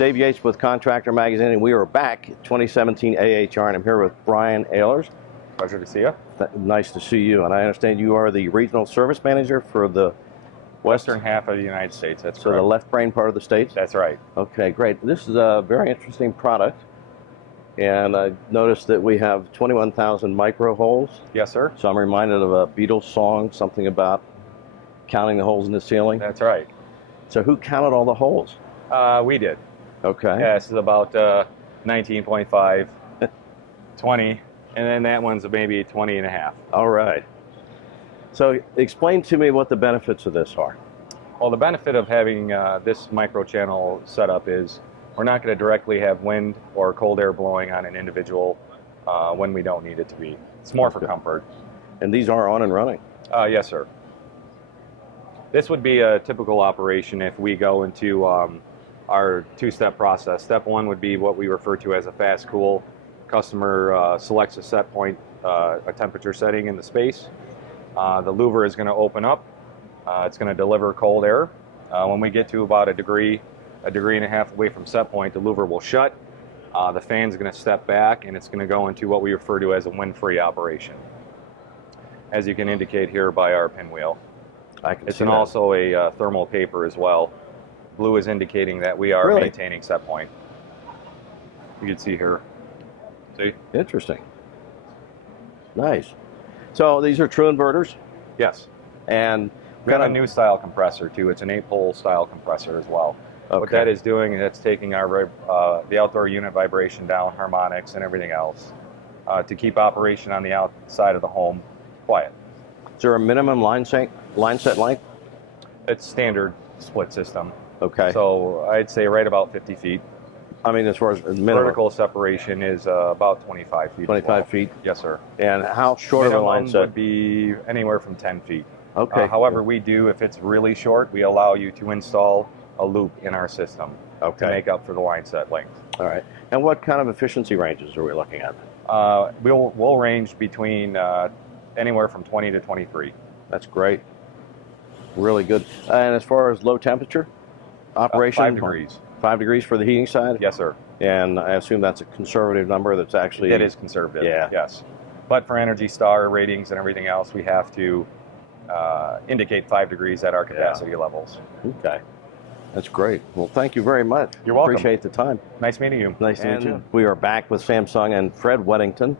Dave Yates with Contractor Magazine, and we are back 2017 AHR, and I'm here with Brian Ehlers. Pleasure to see you. Nice to see you, and I understand you are the Regional Service Manager for the Western half of the United States, that's so correct. the left brain part of the state? That's right. Okay, great. This is a very interesting product, and I noticed that we have 21,000 micro holes. Yes, sir. So I'm reminded of a Beatles song, something about counting the holes in the ceiling. That's right. So who counted all the holes? We did. Okay. Yeah, this is about 19.5, 20, and then that one's maybe 20 and a half. All right. So explain to me what the benefits of this are. Well, the benefit of having this micro channel set up is we're not going to directly have wind or cold air blowing on an individual when we don't need it to be. It's more for comfort. And these are on and running? Yes, sir. This would be a typical operation if we go into our two-step process. Step one would be what we refer to as a fast cool. Customer selects a set point, a temperature setting in the space. The louver is going to open up. It's going to deliver cold air. When we get to about a degree and a half away from set point, the louver will shut. The fan's going to step back, and it's going to go into what we refer to as a wind-free operation, as you can indicate here by our pinwheel. It's also a thermal paper as well. Blue is indicating that we are maintaining set point. You can see here. See? Interesting. Nice. So these are true inverters? Yes. And we got a new style compressor too. It's an 8-pole style compressor as well. Okay. What that is doing is that's taking our the outdoor unit vibration down, harmonics and everything else, to keep operation on the outside of the home quiet. Is there a minimum line set length? It's standard split system. Okay. So I'd say right about 50 feet. I mean, as far as minimum. Vertical separation is about 25 feet. 25 feet? Yes, sir. And how short of a line set? Would be anywhere from 10 feet. Okay. However, we do, if it's really short, we allow you to install a loop in our system to make up for the line set length. All right. And what kind of efficiency ranges are we looking at? We'll range between anywhere from 20 to 23. That's great. Really good. And as far as low temperature operation? 5 degrees. 5 degrees for the heating side? Yes, sir. And I assume that's a conservative number that's actually... It is conservative, yeah. Yes. But for Energy Star ratings and everything else, we have to indicate 5 degrees at our capacity levels. Okay. That's great. Well, thank you very much. You're welcome. Appreciate the time. Nice meeting you. Nice to meet you. We are back with Samsung and Fred Weddington,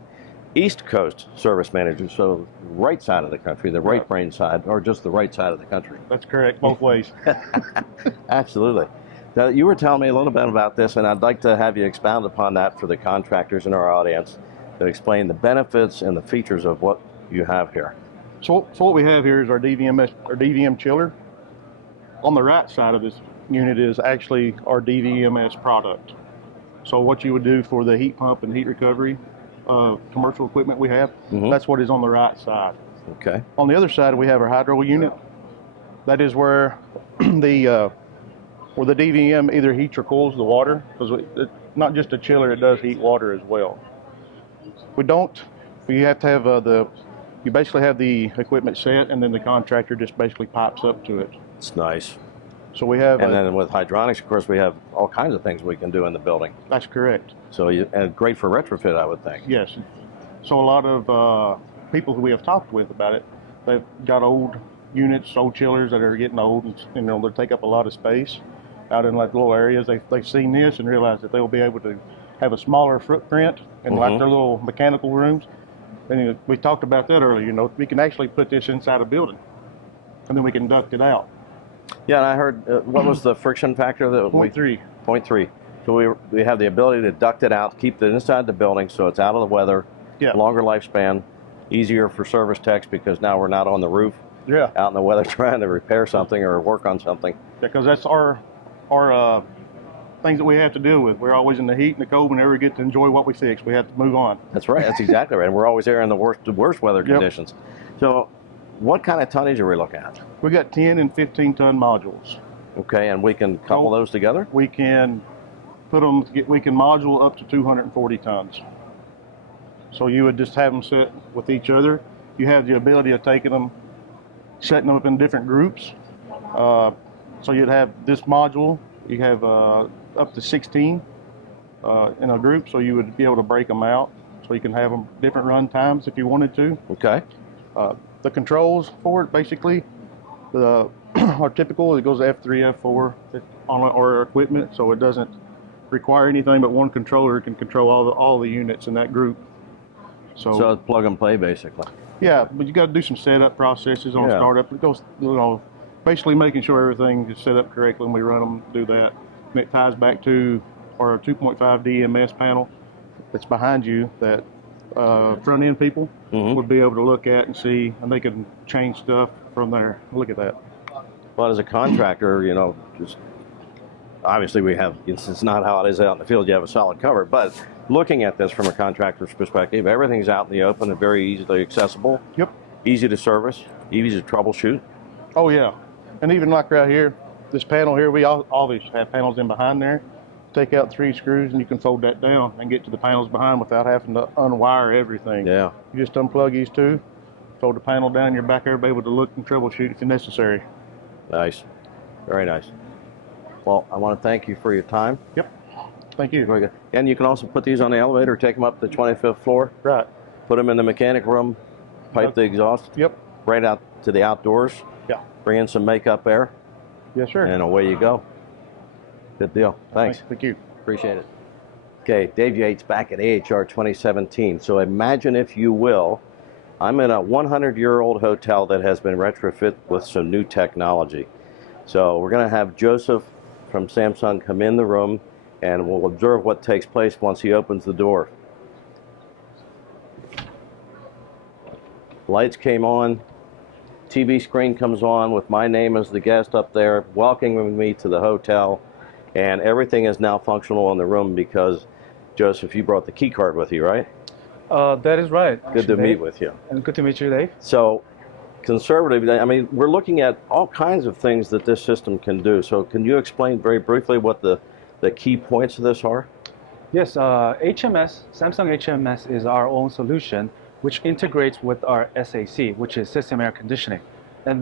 East Coast Service Manager, so right side of the country, the right brain side, or just the right side of the country. That's correct, both ways. Absolutely. Now, you were telling me a little bit about this, and I'd like to have you expound upon that for the contractors in our audience to explain the benefits and the features of what you have here. So what we have here is our DVM chiller. On the right side of this unit is actually our DVMS product. So what you would do for the heat pump and heat recovery commercial equipment we have, that's what is on the right side. Okay. On the other side, we have our hydro unit. That is where the DVM either heats or cools the water, because it's not just a chiller, it does heat water as well. You have to have you basically have the equipment set, and then the contractor just basically pipes up to it. It's nice. So we have... And then with hydronics, of course, we have all kinds of things we can do in the building. That's correct. So, and great for retrofit, I would think. Yes. So a lot of people who we have talked with about it, they've got old units, old chillers that are getting old, and they take up a lot of space out in like little areas. They've seen this and realized that they'll be able to have a smaller footprint in like their little mechanical rooms. And we talked about that earlier. We can actually put this inside a building, and then we can duct it out. Yeah, and I heard, what was the friction factor? 0.3. 0.3. So we have the ability to duct it out, keep it inside the building so it's out of the weather, longer lifespan, easier for service techs because now we're not on the roof, out in the weather trying to repair something or work on something. Because that's our things that we have to deal with. We're always in the heat and the cold. We never get to enjoy what we fix. We have to move on. That's right. That's exactly right. And we're always there in the worst weather conditions. So what kind of tonnage are we looking at? We got 10 and 15 ton modules. Okay, and we can couple those together? We can we can module up to 240 tons. So you would just have them set with each other. You have the ability of taking them, setting them up in different groups. So you'd have this module, You have up to 16 in a group, so you would be able to break them out, so you can have them different run times if you wanted to. Okay. The controls for it, basically, are typical. It goes F3, F4 on our equipment, so it doesn't require anything but one controller. It can control all the units in that group. So it's plug and play, basically. Yeah, but you got to do some setup processes on startup. It goes, basically making sure everything is set up correctly when we run them. Do that, and it ties back to our 2.5D EMS panel that's behind you that front end people would be able to look at and see, and they can change stuff from there. Look at that. Well, as a contractor, just obviously it's not how it is out in the field. You have a solid cover, but looking at this from a contractor's perspective, everything's out in the open and very easily accessible. Yep. Easy to service, easy to troubleshoot. Oh yeah, and even like right here, this panel here, we always have panels in behind there. Take out 3 screws and you can fold that down and get to the panels behind without having to unwire everything. Yeah. You just unplug these 2, fold the panel down, you're back there, be able to look and troubleshoot if necessary. Nice. Very nice. Well, I want to thank you for your time. Yep. Thank you. Very good. And you can also put these on the elevator, take them up to the 25th floor. Right. Put them in the mechanic room, pipe the exhaust. Yep. Right out to the outdoors. Yeah. Bring in some makeup air. Yes, sir. And away you go. Good deal. Thanks. Thank you. Appreciate it. Okay, Dave Yates back at AHR 2017. So imagine, if you will, I'm in a 100-year-old hotel that has been retrofit with some new technology. So we're going to have Joseph from Samsung come in the room, and we'll observe what takes place once he opens the door. Lights came on. TV screen comes on with my name as the guest up there, welcoming me to the hotel. And everything is now functional in the room because, Joseph, you brought the key card with you, right? That is right. Good to meet with you. And good to meet you, Dave. So, conservatively, I mean, we're looking at all kinds of things that this system can do. So can you explain very briefly what the key points of this are? Yes, HMS, Samsung HMS is our own solution, which integrates with our SAC, which is system air conditioning. And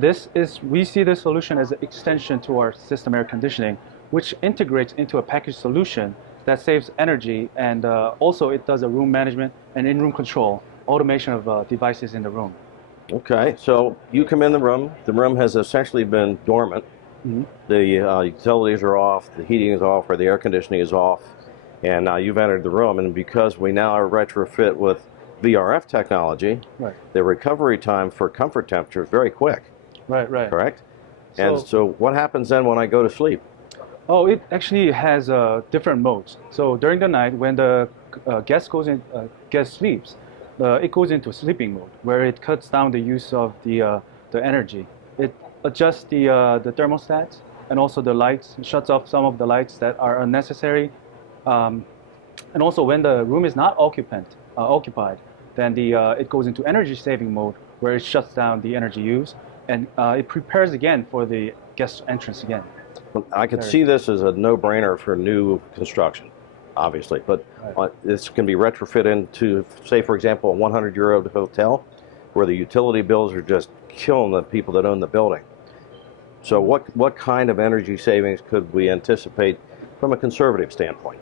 we see this solution as an extension to our system air conditioning, which integrates into a package solution that saves energy, and also it does a room management and in-room control, automation of devices in the room. Okay, so you come in the room has essentially been dormant. The utilities are off, the heating is off, or the air conditioning is off, and now you've entered the room, and because we now are retrofit with VRF technology, the recovery time for comfort temperature is very quick. Right. Correct? And so what happens then when I go to sleep? Oh, it actually has different modes. So during the night, when the guest sleeps, it goes into sleeping mode, where it cuts down the use of the energy. It adjusts the thermostats and also the lights, shuts off some of the lights that are unnecessary. And also when the room is not occupied, then it goes into energy saving mode, where it shuts down the energy use, and it prepares again for the guest entrance again. I could see this as a no-brainer for new construction, obviously, but this can be retrofit into, say, for example, a 100-year-old hotel where the utility bills are just killing the people that own the building. So what kind of energy savings could we anticipate from a conservative standpoint?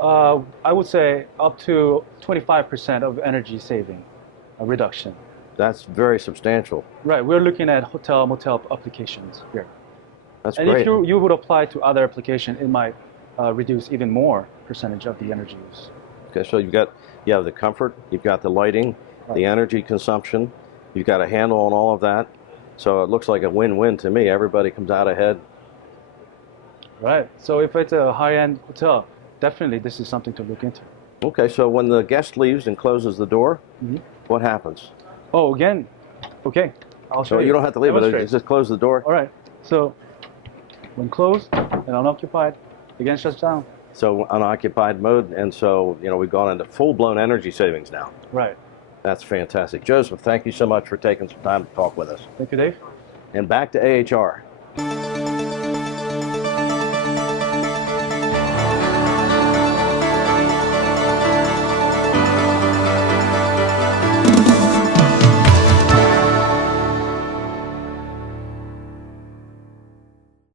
I would say up to 25% of energy saving reduction. That's very substantial. Right, we're looking at hotel, motel applications here. That's and great. if you would apply to other applications, it might reduce even more percentage of the energy use. Okay, so you have the comfort, you've got the lighting, the energy consumption, you've got a handle on all of that. So it looks like a win-win to me. Everybody comes out ahead. Right, so if it's a high-end hotel, definitely this is something to look into. Okay, so when the guest leaves and closes the door, what happens? Oh, again, okay, I'll show you. You don't have to leave it, just close the door. All right, so when closed and unoccupied, again shuts down. So unoccupied mode, and so we've gone into full-blown energy savings now. Right. That's fantastic. Joseph, thank you so much for taking some time to talk with us. Thank you, Dave. And back to AHR.